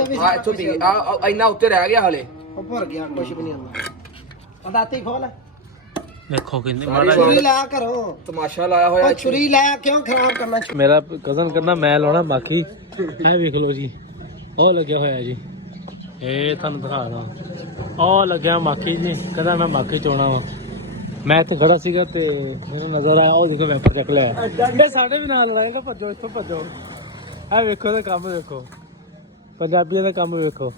ਆ ਇੱਥੋਂ ਪੀ ਆ ਇੰਨਾ ਉੱਤੇ ਰਹਿ ਗਿਆ ਹਲੇ ਉਹ ਭਰ ਗਿਆ ਕੁਛ ਵੀ ਨਹੀਂ ਆਉਂਦਾ ਪਦਾਤੀ ਖੋਲ ਦੇਖੋ ਕਿੰਨੀ ਛੁਰੀ ਲਾ ਕਰੋ ਤਮਾਸ਼ਾ ਲਾਇਆ ਹੋਇਆ ਉਹ ਛੁਰੀ ਲੈ ਕਿਉਂ ਖਰਾਬ ਕਰਨਾ ਮੇਰਾ ਕਜ਼ਨ ਕਹਿੰਦਾ ਮੈਂ ਲਾਉਣਾ ਬਾਕੀ ਇਹ ਵੇਖ ਲਓ ਜੀ ਉਹ ਲੱਗਿਆ ਹੋਇਆ ਜੀ ਇਹ ਤੁਹਾਨੂੰ ਦਿਖਾਣਾ ਉਹ ਲੱਗਿਆ ਮਾਖੀ ਜੀ ਕਹਿੰਦਾ ਮੈਂ ਮਾਖੀ ਚੋਣਾ ਵਾ ਮੈਂ ਇੱਥੇ ਖੜਾ ਸੀਗਾ ਤੇ ਮੈਨੂੰ ਨਜ਼ਰ ਆਇਆ ਉਹ ਦੇਖੋ ਵੈਪਰ ਚੱਕ ਲਿਆ ਇਹ ਸਾਡੇ ਵੀ ਨਾਲ ਲੜਾਏਗਾ ਭੱਜੋ ਇੱਥੋਂ ਭੱਜੋ ਇਹ ਵੇਖੋ ਇਹਦਾ ਕੰਮ ਵੇਖੋ ਪੰਜਾਬੀਆਂ ਦਾ ਕੰਮ ਵੇਖੋ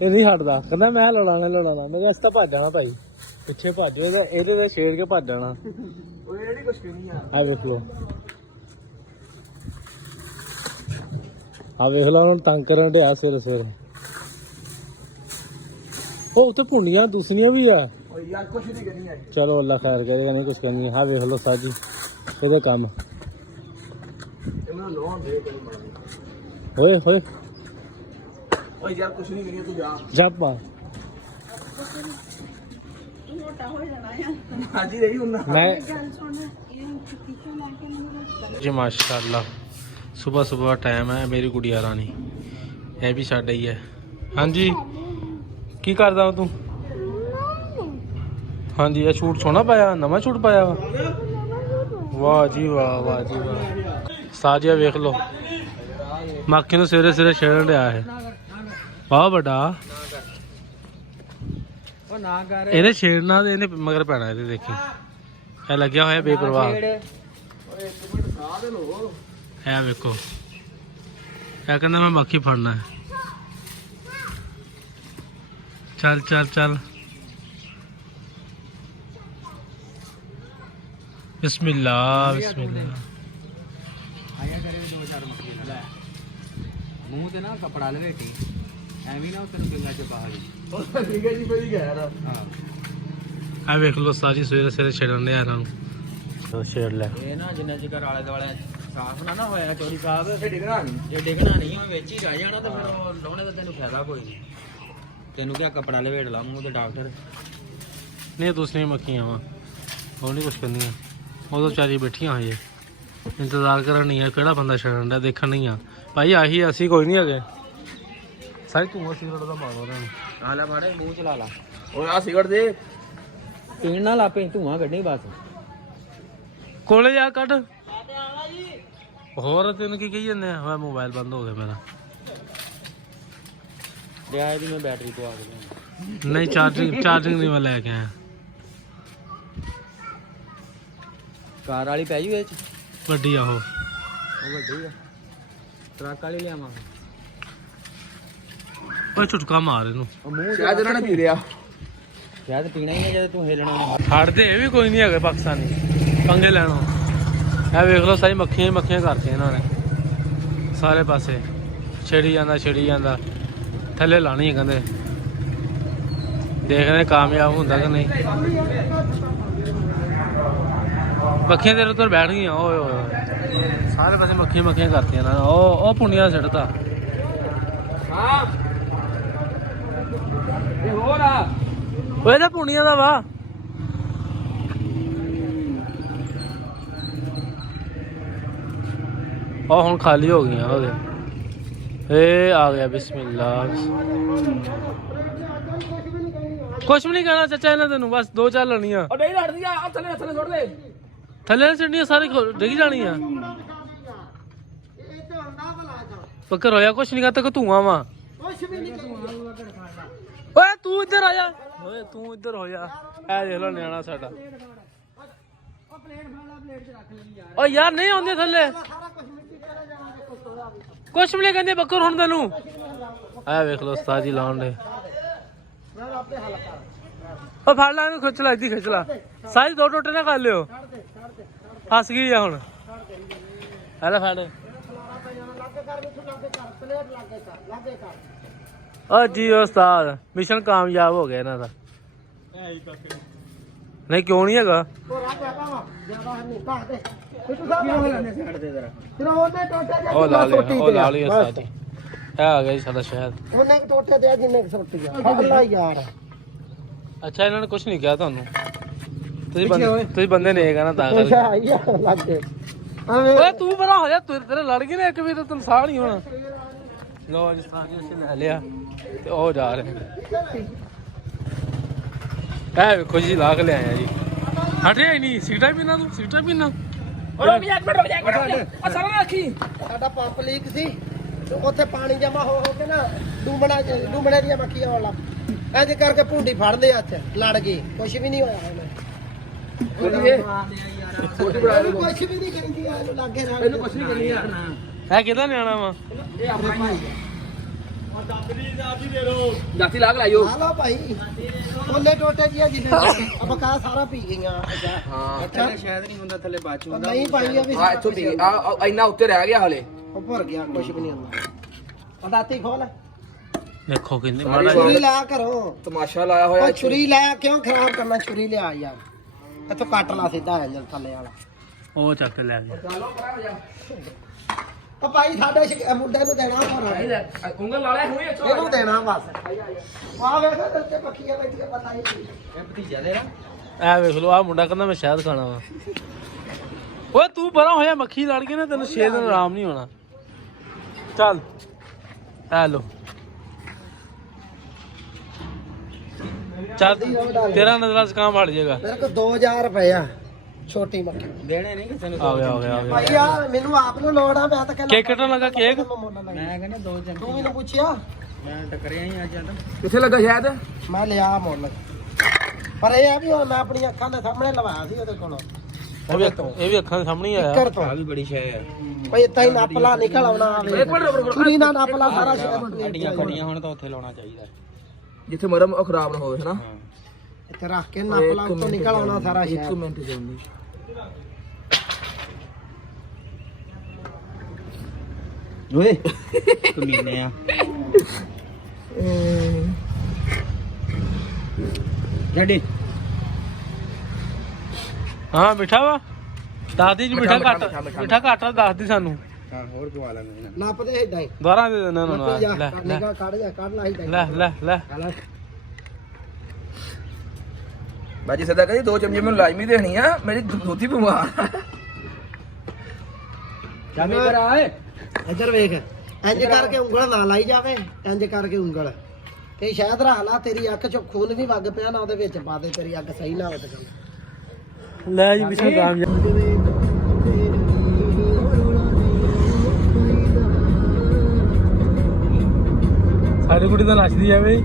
ਇਹ ਨਹੀਂ ਹਟਦਾ ਕਹਿੰਦਾ ਮੈਂ ਲੜਾਣਾ ਮੈਂ ਕਿਹਾ ਇਸ ਤਾਂ ਭੱਜ ਜਾਣਾ ਭਾਈ ਪਿੱਛੇ ਭੱਜੋ ਇਹਦੇ ਤੇ ਛੇੜ ਕੇ ਭੱਜ ਜਾਣਾ ਉਹ ਜਿਹੜੀ ਕੁਛ ਨਹੀਂ ਆ ਆ ਵੇਖ ਲਓ ਆ ਵੇਖ ਲਓ ਹੁਣ ਤੰਗ ਕਰਨ ਡਿਆ ਸਵੇਰੇ ਉਹ ਉੱਥੇ ਭੁੰਡੀਆਂ ਦੂਸਰੀਆਂ ਵੀ ਆ ਓ ਯਾਰ ਕੁਛ ਨਹੀਂ ਕਰਨੀ ਆ ਚਲੋ ਅੱਲਾ ਖੈਰ ਕਰੇ ਕਹਿੰਦੇ ਕੁਛ ਕਰਨੀ ਆ ਵੇਖ ਲਓ ਸਾਜੀ ਇਹਦਾ ਕੰਮ ਇਹ ਮੈਨੂੰ ਲੋਨ ਦੇ ਕੋਈ ਓਏ ਓ ਯਾਰ ਕੁਛ ਨਹੀਂ ਕਰਨੀ ਤੂੰ ਜਾ ਜਾਪਾ ਹਾਂਜੀ ਰਹੀ ਹੁੰਨਾ ਮੈਂ ਜੀ ਮਾਸ਼ਾਅੱਲਾ सुबह सुबह टाइम है मेरी गुड़िया रानी ये भी साडा ही है हाँ जी की करदा तू हाँ जी ये सूट सोना पाया नवा सूट पाया वाह जी वाह साजिया वेख लो माखी ने सवेरे सवेरे छेड़न दिया है वाह बड़ा ਇਹਨੇ ਛੇੜਨਾ ਤੇ ਇਹਨੇ ਮਗਰ ਪੈਣਾ ਇਹਦੇ ਦੇਖੀ ਇਹ ਲੱਗਿਆ ਹੋਇਆ ਬੇਪਰਵਾਹ ਇਹ ਵੇਖੋ ਇਹ ਕਹਿੰਦਾ ਮੈਂ ਮੱਖੀ ਫੜਨਾ ਹੈ ਚੱਲ ਬਿਸਮਿਲ੍ਲਾ ਆਇਆ ਕਰੇ ਦੋ ਚਾਰ ਮੱਖੀ ਲੈ ਮੂੰਹ ਤੇ ਨਾ ਕਪੜਾ ਲਵੇਟੀ ਐਵੇਂ ਨਾ ਤੈਨੂੰ ਪਿੰਗਾ ਚ ਪਾ ਜੀ ਉਹ ਠੀਕ ਹੈ ਜੀ ਬਈ ਗਿਆ ਰਾ ਹਾਂ ਇਹ ਵੇਖ ਲੋ ਸਾਜੀ ਸਵੇਰੇ ਛੇੜਨ ਦੇ ਆਰਾਂ ਨੂੰ ਛੇੜ ਲੈ ਇਹ ਨਾ ਜਿੰਨਾ ਚਿਰ ਆਲੇ ਦੁਆਲੇ ਸਾਫ ਨਾ ਹੋਇਆ ਚੋਰੀ ਸਾਹਿਬ ਇਹ ਡਿਗਣਾ ਨਹੀਂ ਉਹ ਵਿੱਚ ਹੀ ਰਹਿ ਜਾਣਾ ਤੇ ਫਿਰ ਉਹ ਲਾਉਣੇ ਦਾ ਤੈਨੂੰ ਫਾਇਦਾ ਕੋਈ ਨਹੀਂ ਤੈਨੂੰ ਕਿਆ ਕਪੜਾ ਲਵੇਟ ਲਾ ਮੂੰਹ ਤੇ ਡਾਕਟਰ ਨਹੀਂ ਦੂਸਰੀਆਂ ਮੱਖੀਆਂ ਵਾ ਉਹ ਨਹੀਂ ਕੁਛ ਕਰਨੀਆਂ ਉਦੋਂ ਚਾਰੀ ਬੈਠੀਆਂ ਹੋਈਏ ਇੰਤਜ਼ਾਰ ਕਰਨ ਨਹੀਂ ਆ ਕਿਹੜਾ ਬੰਦਾ ਛੱਡਣ ਦਾ ਦੇਖਣ ਨਹੀਂ ਆ ਭਾਈ ਆਹੀ ਅਸੀਂ ਕੋਈ ਨਹੀਂ ਹੈਗੇ ਸਾਰੀ ਤੂੰ ਸਿਗਰਟ ਦਾ ਮਾਰੋ ਉਹਨਾਂ ਨੂੰ ਆ ਲੈ ਮਾੜੇ ਮੂੰਹ ਚਲਾ ਲਾ ਓਏ ਆ ਸਿਗਰਟ ਦੇ ਪੀਣ ਨਾਲ ਆਪੇ ਧੂਆਂ ਕੱਢਣੀ ਬਸ ਕੋਲੇ ਜਾ ਕੱਢ ਹੋਰ ਤੈਨੂੰ ਕੀ ਕਹੀ ਜਾਂਦੇ ਆ ਮੋਬਾਈਲ ਬੰਦ ਹੋ ਗਿਆ ਮੇਰਾ ਲਿਆ ਇਹਦੀ ਮੈਂ ਬੈਟਰੀ ਪਵਾ ਕੇ ਨਹੀਂ ਚਾਰਜਿੰਗ ਨਹੀਂ ਮੈਂ ਲੈ ਕੇ ਆਇਆ ਕਾਰ ਵਾਲੀ ਪੈ ਜੂ ਇਹ ਚ ਵੱਡੀ ਆ ਉਹ ਵੱਡੀ ਆ ਟਰੱਕ ਵਾਲੀ ਲਿਆਵਾਂ ਓਏ ਝੁਟਕਾ ਮਾਰ ਇਹਨੂੰ ਮੂੰਹ ਸ਼ਾਇਦ ਇਹਨਾਂ ਨੇ ਪੀ ਲਿਆ ਸ਼ਾਇਦ ਪੀਣਾ ਹੀ ਹੈ ਜਦ ਤੂੰ ਹਿਲਣਾ ਹਟਦੇ ਇਹ ਵੀ ਕੋਈ ਨਹੀਂ ਹੈਗੇ ਪਾਕਿਸਤਾਨੀ ਪੰਗੇ ਲੈਣੋਂ ਇਹ ਵੇਖ ਲਓ ਸਾਰੀ ਮੱਖੀਆਂ ਕਰਤੀਆਂ ਇਹਨਾਂ ਨੇ ਸਾਰੇ ਪਾਸੇ ਛੇੜੀ ਜਾਂਦਾ ਥੱਲੇ ਲਾਣੀ ਹੈ ਕਹਿੰਦੇ ਦੇਖਦੇ ਕਾਮਯਾਬ ਹੁੰਦਾ ਕਿ ਨਹੀਂ ਮੱਖੀਆਂ ਤੇਰੇ ਉੱਤੇ ਬੈਠ ਗਈਆਂ ਓਏ ਸਾਰੇ ਪਾਸੇ ਮੱਖੀਆਂ ਕਰਤੀਆਂ ਇਹਨਾਂ ਨੇ ਉਹ ਪੁੰਨੀਆਂ ਸਿੱਟਦਾ ਹਾਂ ਇਹ ਹੋਰ ਆ ਓਏ ਤਾਂ ਪੁੰਨੀਆਂ ਦਾ ਵਾ ਉਹ ਹੁਣ ਖਾਲੀ ਹੋ ਗਈਆਂ ਉਹਦੇ ਇਹ ਆ ਗਿਆ ਬਿਸਮਿਲ੍ਲਾ ਕੁਛ ਵੀ ਨਹੀਂ ਕਹਿਣਾ ਚਾਚਾ ਇਹਨਾਂ ਤੈਨੂੰ ਬਸ ਦੋ ਚਾਰ ਲੈਣੀਆਂ ਉਹ ਨਹੀਂ ਲੜਦੀ ਆ ਥੱਲੇ ਸੁੱਟ ਦੇ ਥੱਲੇ ਸਿੱਟਣੀਆਂ ਸਾਰੇ ਡਿੱਗ ਜਾਣੀਆਂ ਪੱਕਰ ਹੋਇਆ ਕੁਛ ਨਹੀਂ ਕਰਤਾ ਕਿ ਧੂਆਂ ਵਾ ਓਏ ਤੂੰ ਇੱਧਰ ਆ ਜਾ ਓਏ ਤੂੰ ਇੱਧਰ ਹੋ ਜਾ ਇਹ ਦੇਖ ਲੋ ਨਿਆਣਾ ਸਾਡਾ ਓ ਯਾਰ ਨਹੀਂ ਆਉਂਦੇ ਥੱਲੇ ਕੁਛ ਵੀ ਨਹੀਂ ਕਹਿੰਦੇ ਬੱਕਰ ਹੁਣ ਤੈਨੂੰ ਆ ਵੇਖ ਲੋ ਉਸਤਾਦ ਜੀ ਲਾਉਣ ਦੇ ਓ ਫੜ ਲੈ ਇਹਨੂੰ ਖਿੱਚ ਲੈ ਇੱਦੀ ਖਿੱਚ ਲੈ ਸਾਈਜ਼ ਦੋ ਟੋਟੇ ਨਾ ਕਰ ਲਿਓ ਫਸ ਗਈ ਆ ਹੁਣ ਆ ਲੈ ਫੜ ਓ ਜੀ ਉਸਤਾਦ ਮਿਸ਼ਨ ਕਾਮਯਾਬ ਹੋ ਗਿਆ ਇਹਨਾਂ ਦਾ ਨਹੀਂ ਕਿਉਂ ਨਹੀਂ ਹੈਗਾ ਉਹ ਲਾ ਲਿਆ ਉਸਤਾਦ ਜੀ ਇਹ ਆ ਗਿਆ ਜੀ ਸਾਡਾ ਸ਼ਹਿਰ ਉਹਨੇ ਟੋਟੇ ਤੇ ਜਿੰਨੇ ਸੁੱਟ ਗਿਆ ਅੱਲਾ ਯਾਰ ਅੱਛਾ ਇਹਨਾਂ ਨੇ ਕੁਝ ਨਹੀਂ ਕਿਹਾ ਤੁਹਾਨੂੰ ਤੁਸੀਂ ਬੰਦੇ ਨੇ ਇਹ ਕਹਿਣਾ ਤਾਂ ਕਰਕੇ ਲੱਗ ਗਏ ਓਏ ਤੂੰ ਬੜਾ ਹੋ ਜਾ ਤੇਰੇ ਲੜ ਗਈ ਨਾ ਇੱਕ ਵੀ ਤਾਂ ਤੈਨੂੰ ਸਾਹ ਨਹੀਂ ਹੋਣਾ ਲੋ ਅੱਜ ਸਾਰੇ ਅਸੀਂ ਲੈ ਲਿਆ ਤੇ ਉਹ ਜਾ ਰਹੇ ਨੇ ਇਹ ਵੇਖੋ ਜੀ ਲਾ ਕੇ ਲਿਆਇਆ ਜੀ ਹਟਿਆ ਹੀ ਨਹੀਂ ਸੀਟਾਂ ਪੀਣਾ ਤੂੰ ਸੀਟਾਂ ਪੀਣਾ ਸਾਡਾ ਪੰਪ ਲੀਕ ਸੀ ਤੇ ਉੱਥੇ ਪਾਣੀ ਜਮਾ ਹੋ ਕੇ ਨਾ ਡੂਮਣੇ ਦੀਆਂ ਮੱਖੀਆਂ ਆਉਣ ਲੱਗ ਪਈਆਂ। ਇੰਜ ਕਰਕੇ ਭੁੰਡੀ ਫੜਦੇ ਹੱਥ ਲੜ ਗਈ ਕੁਛ ਵੀ ਨਹੀਂ ਹੋਇਆ ਉਹਨੇ ਇਹਨੂੰ ਕੁਛ ਵੀ ਨਹੀਂ ਕਹਿੰਦੀ ਆ ਇਹਨੂੰ ਲਾਗੇ ਨਾਲ ਇਹਨੂੰ ਕੁਛ ਨਹੀਂ ਕਹਿੰਦੀ ਯਾਰ ਇਹ ਕਿਹਦਾ ਨਿਆਣਾ ਵਾ ਇਹ ਆਪਣਾ ਭਾਈ ਜਾਤੀ ਲਾਗ ਲਾਇਓ ਆ ਲਓ ਭਾਈ ਉਹਨੇ ਟੋਟੇ ਜੀਆਂ ਜਿਹਨੇ ਬਕਾ ਸਾਰਾ ਪੀ ਗਈਆਂ ਹਾਂ ਅੱਛਾ ਸ਼ਾਇਦ ਨਹੀਂ ਹੁੰਦਾ ਥੱਲੇ ਬਾਅਦ ਚ ਉਹ ਨਹੀਂ ਭਾਈ ਆ ਵੀ ਆ ਇੱਥੋਂ ਪੀ ਆ ਇੰਨਾ ਉੱਤੇ ਰਹਿ ਗਿਆ ਹਲੇ ਉਹ ਭਰ ਗਿਆ ਕੁਛ ਵੀ ਨਹੀਂ ਹੁੰਦਾ ਪਦਾਤੀ ਖੋਲ ਦੇਖੋ ਕਿੰਨੇ ਮਾੜਾ ਛੁਰੀ ਲਿਆ ਕਰੋ ਤਮਾਸ਼ਾ ਲਾਇਆ ਹੋਇਆ ਉਹ ਛੁਰੀ ਲੈ ਕਿਉਂ ਖਰਾਬ ਕਰਨਾ ਛੁਰੀ ਲਿਆ ਯਾਰ ਇੱਥੋਂ ਕੱਟ ਲਾ ਸਿੱਧਾ ਆ ਜਲ ਥੱਲੇ ਵਾਲਾ ਉਹ ਚੱਕ ਕੇ ਲੈ ਗਿਆ ਉਹ ਭਾਈ ਸਾਡੇ ਮੁੰਡੇ ਨੂੰ ਦੇਣਾ ਹੋਣਾ ਉਂਗਲ ਲਾ ਲੈ ਹੁਣੇ ਇੱਥੋਂ ਇਹਨੂੰ ਦੇਣਾ ਬਸ ਆ ਵੇਖੋ ਤੇ ਪੱਖੀਆਂ ਬੈਠੀਆਂ ਪਤਾ ਹੀ ਨਹੀਂ ਇਹ ਭਤੀਜਾ ਤੇਰਾ ਇਹ ਵੇਖ ਲਓ ਆ ਮੁੰਡਾ ਕਹਿੰਦਾ ਮੈਂ ਸ਼ਾਇਦ ਖਾਣਾ ਵਾ ਓਏ ਤੂੰ ਪਰਾਂ ਹੋਇਆ ਮੱਖੀ ਲੜ ਕੇ ਨਾ ਤੈਨੂੰ 6 ਦਿਨ ਆਰਾਮ ਨਹੀਂ ਹੋਣਾ ਚੱਲ ਹੈਲੋ ਚੱਲ ਤੇਰਾ ਨਜ਼ਰਾਂ ਚ ਕੰਮ ਫੜ ਜਾਏਗਾ ਮੇਰੇ ਕੋਲ 2000 ਰੁਪਏ ਆ ਛੋਟੀ ਮੱਖੀ ਦੇਣੇ ਨਹੀਂ ਕਿਸੇ ਨੂੰ ਆ ਗਿਆ ਭਾਈ ਆ ਮੈਨੂੰ ਆਪ ਨੂੰ ਲੋੜ ਆ ਮੈਂ ਤਾਂ ਕਹਿੰਦਾ ਕੇਕ ਕੱਟਣ ਲੱਗਾ ਕੇਕ ਮੈਂ ਕਹਿੰਦਾ ਦੋ ਤੂੰ ਚੰਗੀ ਮੈਨੂੰ ਪੁੱਛਿਆ ਮੈਂ ਟੱਕਰਿਆ ਹੀ ਅੱਜ ਤਾਂ ਕਿੱਥੇ ਲੱਗਾ ਸ਼ਾਇਦ ਮੈਂ ਲਿਆ ਮੁੱਲ ਪਰ ਇਹ ਆ ਵੀ ਹੁਣ ਮੈਂ ਆਪਣੀਆਂ ਅੱਖਾਂ ਦੇ ਸਾਹਮਣੇ ਲਵਾਇਆ ਸੀ ਉਹਦੇ ਕੋਲੋਂ ਇਹ ਵੀ ਅੱਖਾਂ ਦੇ ਸਾਹਮਣੇ ਹੀ ਆਇਆ ਕਿੱਕਰ ਤੋਂ ਆ ਵੀ ਬੜੀ ਸ਼ੈ ਆ ਭਾਈ ਇੱਦਾਂ ਹੀ ਨੱਪਲਾ ਨਿਕਲ ਆਉਣਾ ਆਵੇ ਛੁਰੀ ਨਾਲ ਨੱਪਲਾ ਸਾਰਾ ਹੱਡੀਆਂ ਖੜੀਆਂ ਹੁਣ ਤਾਂ ਉੱਥੇ ਲਾਉਣਾ ਚਾਹੀਦਾ ਜਿੱਥੇ ਮਰਮ ਉਹ ਖਰਾਬ ਨਾ ਹੋਵੇ ਹਨਾ ਇੱਥੇ ਰੱਖ ਕੇ ਨੱਪਲਾ ਉੱਤੋਂ ਨਿਕਲ ਆਉਣਾ ਸਾਰਾ ਇੱਕ ਸ਼ਹਿਰ ਮਿੰਟ ਜਾਂਦੀ ਓਏ ਕਮੀਨੇ ਆ ਜੱਡੀ ਹਾਂ ਮਿੱਠਾ ਵਾ ਦੱਸਦੀ ਜੀ ਮਿੱਠਾ ਘੱਟ ਮਿੱਠਾ ਘੱਟ ਦੱਸਦੀ ਸਾਨੂੰ ਹਾਂ ਹੋਰ ਪਵਾ ਲਾਂਗੇ ਨੱਪਦੇ ਇਦਾਂ ਹੀ ਦੁਬਾਰਾ ਦੇ ਦੇਣਾ ਉਹਨਾਂ ਨੂੰ ਨੱਪੀ ਜਾ ਲੈ ਲੈ ਨਿਕਲ ਕੱਢ ਜਾ ਕੱਢ ਲਾ ਹੀ ਲੈ ਬਾਜੀ ਸਦਾ ਕਹਿੰਦੀ 2 ਚਮਚੇ ਮੈਨੂੰ ਲਾਜ਼ਮੀ ਦੇਣੀ ਆ ਮੇਰੀ ਦੋਤੀ ਬਿਮਾਰ ਚਾਮੀ ਕਰ ਆਏ ਇੱਧਰ ਵੇਖ ਇੰਜ ਕਰਕੇ ਉਂਗਲ ਨਾ ਲਾਈ ਜਾਵੇ ਇੰਜ ਕਰਕੇ ਉਂਗਲ ਤੇ ਸ਼ਾਇਦ ਰਾਹ ਲਾ ਤੇਰੀ ਅੱਖ ਚੋਂ ਖੂਨ ਵੀ ਵਗ ਪਿਆ ਨਾ ਉਹਦੇ ਵਿੱਚ ਪਾ ਦੇ ਤੇਰੀ ਅੱਖ ਸਹੀ ਨਾ ਹੋਵੇ ਤੇ ਲੈ ਜੀ ਮਿਸ਼ਨ ਕਾਮਯਾਬ ਸਾਡੀ ਕੁੜੀ ਤਾਂ ਨੱਚਦੀ ਐਵੇਂ ਹੀ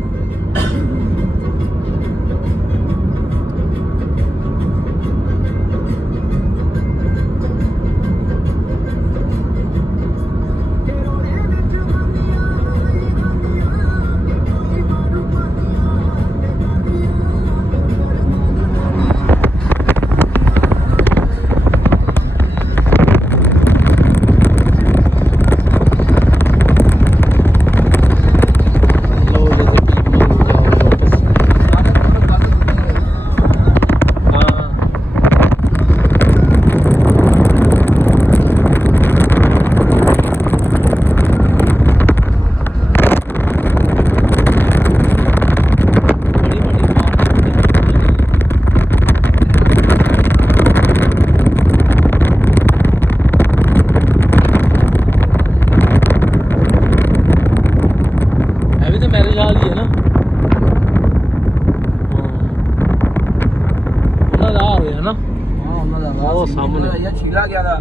ਛੀਲਾ ਗਿਆ ਦਾ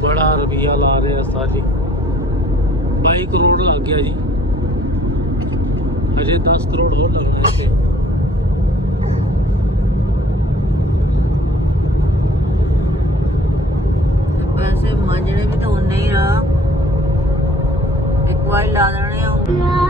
ਬੜਾ ਰੁਪਿਆ ਲਾ ਰਹੇ ਆ ਜੀ 22 ਕਰੋੜ ਲੱਗ ਗਿਆ ਜੀ ਅਜੇ 10 ਕਰੋੜ ਹੋਰ ਲੱਗਣੇ ਇੱਥੇ ਪੈਸੇ ਮੰਜਣੇ ਵੀ ਤਾਂ ਉਨੇ ਹੀ ਆ ਇੱਕ ਵਾਰ ਲਾ ਦੇਣੇ ਆ